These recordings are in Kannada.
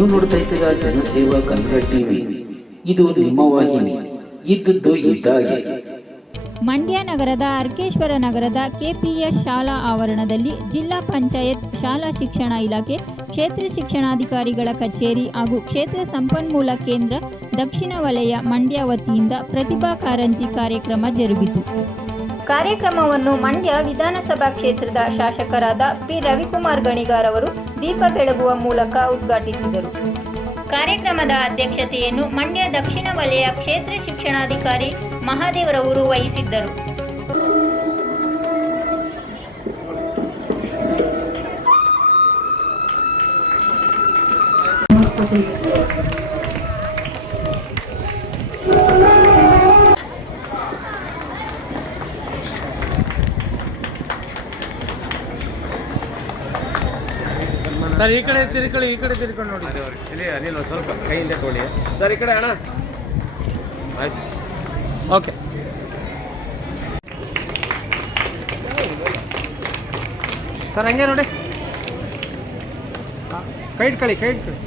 ನೀವು ನೋಡ್ತಾ ಇದ್ದೀರಾ ಜನಸೇವಾ ಕನ್ನಡ ಟಿವಿ. ಇದು ನಿಮ್ಮ ವಾಹಿನಿ. ಇದ್ದದ್ದು ಇದ್ದಾಗೆ ಮಂಡ್ಯ ನಗರದ ಅರ್ಕೇಶ್ವರ ನಗರದ ಕೆಪಿಎಸ್ ಶಾಲಾ ಆವರಣದಲ್ಲಿ ಜಿಲ್ಲಾ ಪಂಚಾಯತ್ ಶಾಲಾ ಶಿಕ್ಷಣ ಇಲಾಖೆ ಕ್ಷೇತ್ರ ಶಿಕ್ಷಣಾಧಿಕಾರಿಗಳ ಕಚೇರಿ ಹಾಗೂ ಕ್ಷೇತ್ರ ಸಂಪನ್ಮೂಲ ಕೇಂದ್ರ ದಕ್ಷಿಣ ವಲಯ ಮಂಡ್ಯ ವತಿಯಿಂದ ಪ್ರತಿಭಾ ಕಾರಂಜಿ ಕಾರ್ಯಕ್ರಮ ಜರುಗಿತು. ಕಾರ್ಯಕ್ರಮವನ್ನು ಮಂಡ್ಯ ವಿಧಾನಸಭಾ ಕ್ಷೇತ್ರದ ಶಾಸಕರಾದ ಪಿ ರವಿಕುಮಾರ್ ಗಣಿಗಾರ್ ಅವರು ದೀಪ ಬೆಳಗುವ ಮೂಲಕ ಉದ್ಘಾಟಿಸಿದರು. ಕಾರ್ಯಕ್ರಮದ ಅಧ್ಯಕ್ಷತೆಯನ್ನು ಮಂಡ್ಯ ದಕ್ಷಿಣ ವಲಯ ಕ್ಷೇತ್ರ ಶಿಕ್ಷಣಾಧಿಕಾರಿ ಮಹಾದೇವರವರು ವಹಿಸಿದ್ದರು. ಸರ್ ಈ ಕಡೆ ತಿರ್ಕೊಳ್ಳಿ ಈ ಕಡೆ ತಿರ್ಕೊಂಡು ನೋಡಿ. ಇಲ್ಲಿ ಅನಿಲ್ ಒಂದ್ ಸ್ವಲ್ಪ ಕೈಯಿಂದ ತೊಗೊಳ್ಳಿ. ಸರ್ ಈ ಕಡೆ ಅಣ್ಣ. ಆಯ್ತು. ಓಕೆ. ಸರ್ ಹಂಗೆ ನೋಡಿ. ಕೈ ಇಟ್ಕೊಳ್ಳಿ ಕೈ ಇಟ್ಕೊಳ್ಳಿ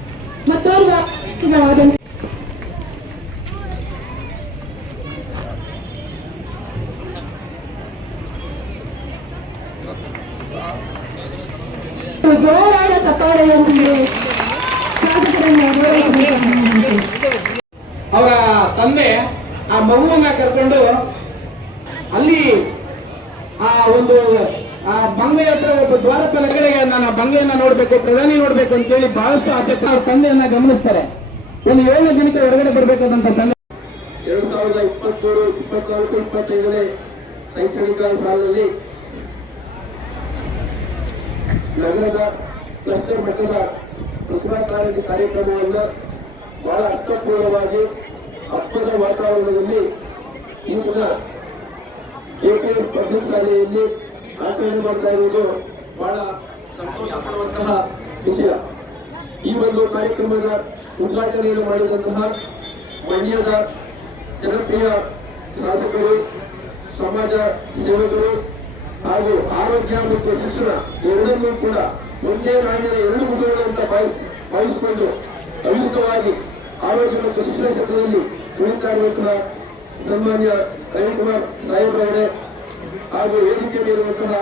ಜೋರಾದ ಶಾಸಕರನ್ನು ಅವರ ತಂದೆ ಆ ಮಗುವನ್ನ ಕರ್ಕೊಂಡು ಅಲ್ಲಿ ಆ ಒಂದು ಆ ಬಂಗ್ಲೆ ಹತ್ರ ಒಬ್ಬ ದ್ವಾರಪಾಲಕರಿಗೆ ನಾನು ಆ ಬಂಗಲೆಯನ್ನ ನೋಡ್ಬೇಕು ಪ್ರಧಾನಿ ನೋಡ್ಬೇಕು ಅಂತ ಹೇಳಿ ಬಹಳಷ್ಟು ಆಸಕ್ತಿ ಅವ್ರ ತಂದೆಯನ್ನ ಗಮನಿಸ್ತಾರೆ. ಒಂದು ಏಳು ದಿನಕ್ಕೆ ಹೊರಗಡೆ ಬರ್ಬೇಕಾದಂತ ಸಂಘ ಎರಡ್ ಸಾವಿರದ ಇಪ್ಪತ್ಮೂರು ಇಪ್ಪತ್ನಾಲ್ಕು ಇಪ್ಪತ್ತೈದನೇ ಶೈಕ್ಷಣಿಕ ಸಾಲಿನಲ್ಲಿ ನಗರದ ಕ್ಲಸ್ಟರ್ ಮಟ್ಟದ ಪ್ರತಿಭಾ ಕಾರಂಜಿ ಕಾರ್ಯಕ್ರಮವನ್ನು ಬಹಳ ಅರ್ಥಪೂರ್ಣವಾಗಿ ಹಬ್ಬದ ವಾತಾವರಣದಲ್ಲಿ ಈ ದಿನ ಎಸ್ ಪಬ್ಲಿಕ್ ಶಾಲೆಯಲ್ಲಿ ಆಚರಣೆ ಮಾಡ್ತಾ ಇರುವುದು ಬಹಳ ಸಂತೋಷ ಪಡುವಂತಹ ವಿಷಯ. ಈ ಒಂದು ಕಾರ್ಯಕ್ರಮದ ಉದ್ಘಾಟನೆಯನ್ನು ಮಾಡಿದಂತಹ ಮಂಡ್ಯದ ಜನಪ್ರಿಯ ಶಾಸಕರು, ಸಮಾಜ ಸೇವಕರು ಹಾಗೂ ಆರೋಗ್ಯ ಮತ್ತು ಶಿಕ್ಷಣ ಎರಡನ್ನೂ ಕೂಡ ಒಂದೇ ನಾಣ್ಯದ ಎರಡು ಮುಖಗಳು ಅಂತ ಭಾವಿ, ಭಾವಿಸಿಕೊಂಡು ಅವಿರುದ್ಧವಾಗಿ ಆರೋಗ್ಯ ಮತ್ತು ಶಿಕ್ಷಣ ಕ್ಷೇತ್ರದಲ್ಲಿ ಕುಳಿತಾ ಇರುವಂತಹ ಸನ್ಮಾನ್ಯ ರವಿಕುಮಾರ್ ಸಾಹೇಬ್ರವರೇ ಹಾಗೂ ವೇದಿಕೆ ಮೇಲಿರುವಂತಹ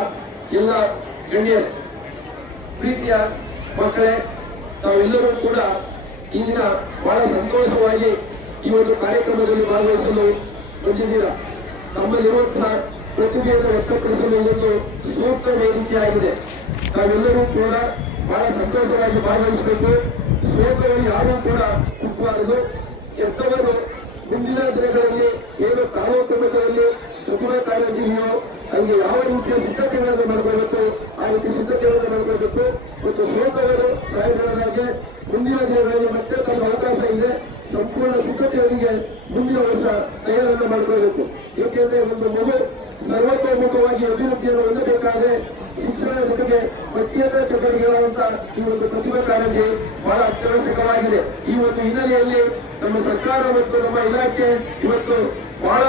ಎಲ್ಲ ಗಣ್ಯರು ಪ್ರೀತಿಯ ಮಕ್ಕಳೇ, ತಾವೆಲ್ಲರೂ ಕೂಡ ಈ ದಿನ ಬಹಳ ಸಂತೋಷವಾಗಿ ಈ ಒಂದು ಕಾರ್ಯಕ್ರಮದಲ್ಲಿ ಭಾಗವಹಿಸಲು ಬಂದಿದ್ದೀರಾ. ತಮ್ಮಲ್ಲಿರುವಂತಹ ಪ್ರತಿಭೆಯನ್ನು ವ್ಯಕ್ತಪಡಿಸಲು ಇದೊಂದು ಸೂಕ್ತ ವೇದಿಕೆಯಾಗಿದೆ. ನಾವೆಲ್ಲರೂ ಕೂಡ ಬಹಳ ಸಂತೋಷವಾಗಿ ಭಾಗವಹಿಸಬೇಕು. ಸೋತವರು ಯಾರೂ ಕೂಡ ಕುಪ್ಪಬಾರದು ಎತ್ತವರು ಮುಂದಿನ ದಿನಗಳಲ್ಲಿ ಏನು ತಾಲೂಕು ಮಟ್ಟದಲ್ಲಿ ಕುಟುಂಬ ಕಾಳಜಿಯೋ ಅಲ್ಲಿ ಯಾವ ರೀತಿಯ ಸಿದ್ಧತೆಗಳನ್ನು ಮಾಡಿಕೊಳ್ಬೇಕು, ಆ ರೀತಿ ಸಿದ್ಧತೆಗಳನ್ನು ಮಾಡಿಕೊಳ್ಬೇಕು. ಮತ್ತು ಸೋತವರು ಸಾಹೇಬರಾಗಿ ಮುಂದಿನ ದಿನಗಳಲ್ಲಿ ಮತ್ತೆ ತಮ್ಮ ಅವಕಾಶ ಇದೆ. ಸಂಪೂರ್ಣ ಸಿದ್ಧತೆಯೊಂದಿಗೆ ಮುಂದಿನ ವರ್ಷ ತಯಾರನ್ನು ಮಾಡ್ಕೊಳ್ಬೇಕು. ಏಕೆಂದ್ರೆ ಒಂದು ಮಗು ಸರ್ವತೋಮುಖವಾಗಿ ಅಭಿವೃದ್ಧಿಯನ್ನು ಹೊಂದಬೇಕಾದ್ರೆ ಶಿಕ್ಷಣದ ಜೊತೆಗೆ ಪಠ್ಯೇತರ ಚಟುವಟಿಕೆಗಳಾದಂತ ಈ ಒಂದು ಪ್ರತಿಭಾ ಕಾಳಜಿ ಬಹಳ ಅತ್ಯವಶ್ಯಕವಾಗಿದೆ. ಈ ಒಂದು ಹಿನ್ನೆಲೆಯಲ್ಲಿ ನಮ್ಮ ಸರ್ಕಾರ ಮತ್ತು ನಮ್ಮ ಇಲಾಖೆ ಇವತ್ತು ಬಹಳ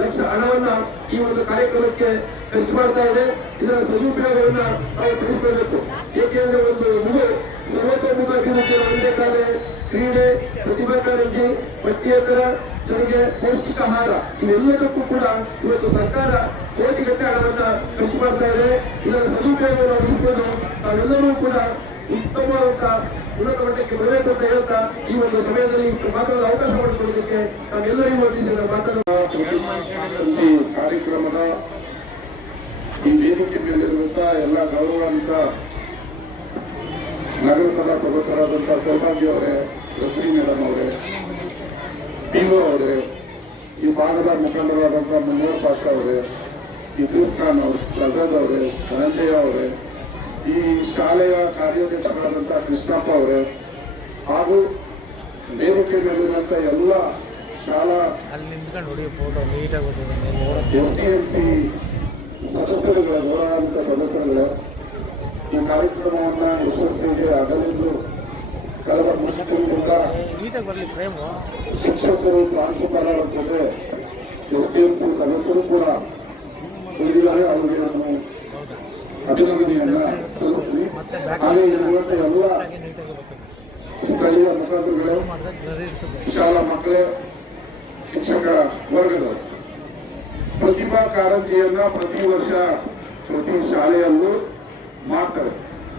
ಲಕ್ಷ ಹಣವನ್ನ ಈ ಒಂದು ಕಾರ್ಯಕ್ರಮಕ್ಕೆ ಖರ್ಚು ಮಾಡ್ತಾ ಇದೆ. ಇದರ ಸದುಪಯೋಗವನ್ನ ನಾವು ಪಡಿಸಿಕೊಳ್ಳಬೇಕು ಏಕೆಂದ್ರೆ ಒಂದು ಮಗು ಸರ್ವತೋಮುಖ ಅಭಿವೃದ್ಧಿಯನ್ನು ಹೊಂದಬೇಕಾದ್ರೆ ಕ್ರೀಡೆ, ಪ್ರತಿಭಾ ಕಾರಂಜಿ, ಪಠ್ಯೇತರ ಜೊತೆಗೆ ಪೌಷ್ಟಿಕಾಹಾರ ಇವೆಲ್ಲದಕ್ಕೂ ಕೂಡ ಇವತ್ತು ಸರ್ಕಾರ ಕೋಟಿಗಟ್ಟಲೆ ಹಣವನ್ನ ಖರ್ಚು ಮಾಡ್ತಾ ಇದೆ. ಇದರ ಸದುಪಯೋಗವನ್ನು ಪಡಿಸಿಕೊಂಡು ತಾವೆಲ್ಲರೂ ಕೂಡ ಉತ್ತಮವಾದಂತ ಉನ್ನತ ಮಟ್ಟಕ್ಕೆ ಬರಬೇಕು ಅಂತ ಹೇಳ್ತಾ ಈ ಒಂದು ಸಮಯದಲ್ಲಿ ಇಷ್ಟು ಮಾತಾಡಲು ಅವಕಾಶ ಮಾಡಿಕೊಡೋದಕ್ಕೆ ನಾವೆಲ್ಲರಿಗೂ ವಂದಿಸಿದ ಮಾತನ್ನು ಕಾರ್ಯಕ್ರಮದ ಈ ವೇದಿಕೆ ಮೇಲಿರುವಂತ ಎಲ್ಲ ಗೌರವಾನ್ವಿತ ನಗರಸಭಾ ಸದಸ್ಯರಾದಂತಹ ಸೌಭಾಗ್ಯ ಅವರೇ ರಶ್ಮಿ ಮೇಡಮ್ ಅವರೇ ಪಿಒ ಅವರೇ ಈ ಭಾಗದ ಮುಖಂಡರಾದಂಥ ಮನೋಹರ್ ಪಾಸ್ಟ್ ಅವರೇ ಈ ಖಾನ್ ಅವರು ಪ್ರಸಾದ್ ಅವರೇ ಧನಂಜಯ ಅವರೇ ಈ ಶಾಲೆಯ ಕಾರ್ಯೋದಕ್ಷರಾದಂಥ ಕೃಷ್ಣಪ್ಪ ಅವರೇ ಹಾಗೂ ವೇದಿಕೆ ಮೇಲಿರುವಂಥ ಎಲ್ಲ ಶಾಲಾ ಎಸ್ಟಿಎಂಸಿ ಸದಸ್ಯರುಗಳ ಎಸ್ ಡಿ ಎಂ ಸಿ ಸದಸ್ಯರುಗಳ ಸದಸ್ಯರುಗಳೇ ಈ ಕಾರ್ಯಕ್ರಮವನ್ನು ಯಶಸ್ವಿಗೆ ಆಗಲೆಂದು ಶಿಕ್ಷಕರು ಪ್ರಾಂಶುಪಾಲರ ಜೊತೆ ಎಸ್ ಡಿ ಎಂ ಸಿ ಸದಸ್ಯರು ಕೂಡ ಇಲ್ಲಿ ಅವರಿಗೆ ನಾನು ಅಭಿನಂದನೆಯನ್ನ ಸಲ್ಲಿಸ್ತೀನಿ ಹಾಗೆ ಇರುವಂತ ಎಲ್ಲ ನೀಟಾಗಿ ಬರ್ತದೆ ಸ್ಥಳೀಯ ಮತಗಳು ಶಾಲಾ ಮಕ್ಕಳೇ ಶಿಕ್ಷಕ ವರ್ಗದವರು ಪ್ರತಿಭಾ ಕಾರಂಜಿಯನ್ನ ಪ್ರತಿ ವರ್ಷ ಪ್ರತಿ ಶಾಲೆಯಲ್ಲೂ ಮಾಡ್ತಾರೆ.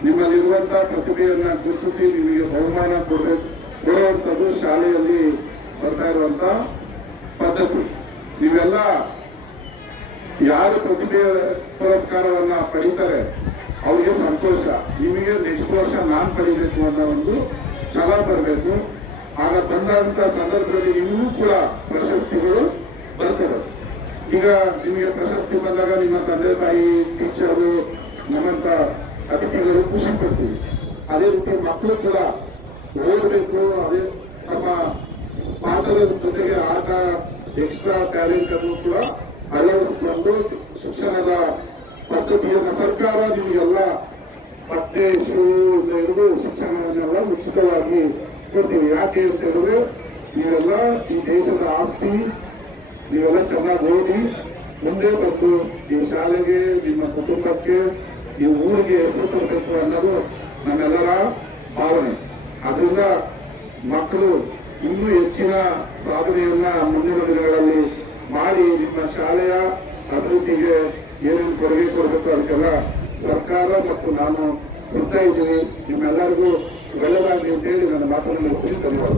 ನಿಮ್ಮಲ್ಲಿರುವಂತಹ ಪ್ರತಿಭೆಯನ್ನ ಗುರುತಿಸಿ ನಿಮಗೆ ಬಹುಮಾನ ಕೊಡಬೇಕು ಕೊಡುವಂಥದ್ದು ಶಾಲೆಯಲ್ಲಿ ಬರ್ತಾ ಇರುವಂತ ಪದ್ಧತಿ. ನೀವೆಲ್ಲ ಯಾರು ಪ್ರತಿಭೆ ಪುರಸ್ಕಾರವನ್ನ ಪಡಿತಾರೆ ಅವರಿಗೆ ಸಂತೋಷ. ನಿಮಗೆ ನೆಕ್ಸ್ಟ್ ವರ್ಷ ನಾನು ಪಡಿಬೇಕು ಅನ್ನೋ ಒಂದು ಛಲ ಬರಬೇಕು. ಆಗ ಬಂದಂತ ಸಂದರ್ಭದಲ್ಲಿ ಇನ್ನೂ ಕೂಡ ಪ್ರಶಸ್ತಿಗಳು ಬರ್ತವೆ. ಈಗ ನಿಮಗೆ ಪ್ರಶಸ್ತಿ ಬಂದಾಗ ನಿಮ್ಮ ತಂದೆ ತಾಯಿ ಟೀಚರು ನಮ್ಮಂತ ಅತಿಥಿಗಳು ಖುಷಿ ಪಡ್ತೀವಿ ಅದೇ ರೀತಿ ಮಕ್ಕಳು ಕೂಡ ಓದಬೇಕು, ಅದೇ ತಮ್ಮ ಪಾತ್ರದ ಜೊತೆಗೆ ಆಟ ಎಕ್ಸ್ಟ್ರಾ ಟ್ಯಾಲೆಂಟ್ ಅನ್ನು ಕೂಡ ಅಳವಡಿಸಿಕೊಂಡು ಶಿಕ್ಷಣದ ಪದ್ಧತಿಯನ್ನು ಸರ್ಕಾರ ನಿಮಗೆಲ್ಲ ಬಟ್ಟೆ, ಶೂ ಹಿಡಿದು ಶಿಕ್ಷಣವನ್ನೆಲ್ಲ ಉಚಿತವಾಗಿ ಕೊಡ್ತೀವಿ. ಯಾಕೆ ಅಂತ ಹೇಳಿದ್ರೆ, ನೀವೆಲ್ಲ ಈ ದೇಶದ ಆಸ್ತಿ, ನೀವೆಲ್ಲ ಚೆನ್ನಾಗಿ ಓದಿ ಮುಂದೆ ಬಂದು ಈ ಶಾಲೆಗೆ, ನಿಮ್ಮ ಕುಟುಂಬಕ್ಕೆ ಈ ಊರಿಗೆ ಹೆಸರು ಕೊಡಬೇಕು ಅನ್ನೋದು ನಮ್ಮೆಲ್ಲರ ಭಾವನೆ. ಅದರಿಂದ ಮಕ್ಕಳು ಇನ್ನೂ ಹೆಚ್ಚಿನ ಸಾಧನೆಯನ್ನ ಮುಂದಿನ ದಿನಗಳಲ್ಲಿ ಮಾಡಿ ನಿಮ್ಮ ಶಾಲೆಯ ಅಭಿವೃದ್ಧಿಗೆ ಏನೇನು ಕೊಡುಗೆ ಕೊಡಬೇಕು ಅದಕ್ಕೆಲ್ಲ ಸರ್ಕಾರ ಮತ್ತು ನಾನು ಕೊಡ್ತಾ ಇದ್ದೀನಿ ನಿಮ್ಮೆಲ್ಲರಿಗೂ ಒಳ್ಳೆಯದಾಗಲಿ ಅಂತೇಳಿ ನನ್ನ ಮಾತನ್ನು ಧನ್ಯವಾದ